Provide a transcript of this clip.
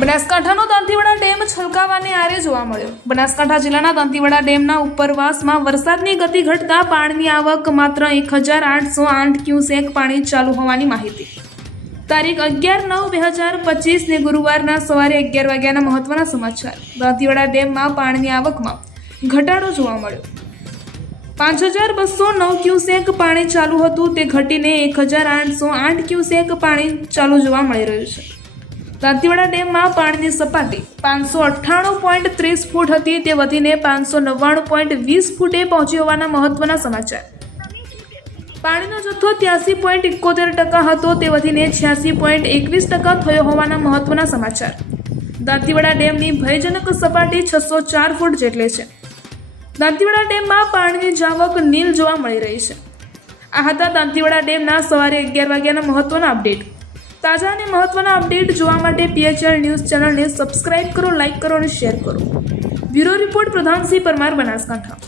બનાસકાંઠાનો Dantiwada dam છલકાવાને આરે જોવા મળ્યો. બનાસકાંઠા જિલ્લાના દાંતીવાડા ડેમના ઉપરવાસમાં વરસાદની ગતિ ઘટતા પાણીની આવક માત્ર એક હજાર આઠસો આઠ ક્યુસેક પાણી ચાલુ હોવાની માહિતી. તારીખ અગિયાર નવ બે હજાર પચીસને ગુરુવારના સવારે અગિયાર વાગ્યાના મહત્વના સમાચાર. દાંતીવાડા ડેમમાં પાણીની આવકમાં ઘટાડો જોવા મળ્યો. પાંચ હજાર બસો નવ ક્યુસેક પાણી ચાલુ હતું, તે ઘટીને એક હજાર આઠસો આઠ ક્યુસેક પાણી ચાલુ જોવા મળી રહ્યું છે. દાંતીવાડા ડેમમાં પાણીની સપાટી પાંચસો અઠ્ઠાણું પોઈન્ટ ત્રીસ ફૂટ હતી. તે વધીને પાંચસો નવ્વાણું પોઈન્ટ વીસ ફૂટે પહોંચી હોવાના મહત્વના સમાચાર. પાણીનો જથ્થો ત્યાસી પોઈન્ટ એકોતેર ટકા હતો. તે વધીને છ્યાસી પોઈન્ટ એકવીસ ટકા થયો હોવાના મહત્વના સમાચાર. દાંતીવાડા ડેમની ભયજનક સપાટી છસો ચાર ફૂટ જેટલી છે. દાંતીવાડા ડેમમાં પાણીની જાવક નીલ જોવા મળી રહી છે. આ હતા દાંતીવાડા ડેમના સવારે અગિયાર વાગ્યાના મહત્વના અપડેટ. તાજા અને મહત્વના અપડેટ જોવા માટે પીએચએલ ન્યૂઝ ચેનલને સબસ્ક્રાઇબ કરો, લાઇક કરો અને શેર કરો. Bureau report Pradhansinh Parmar Banaskantha.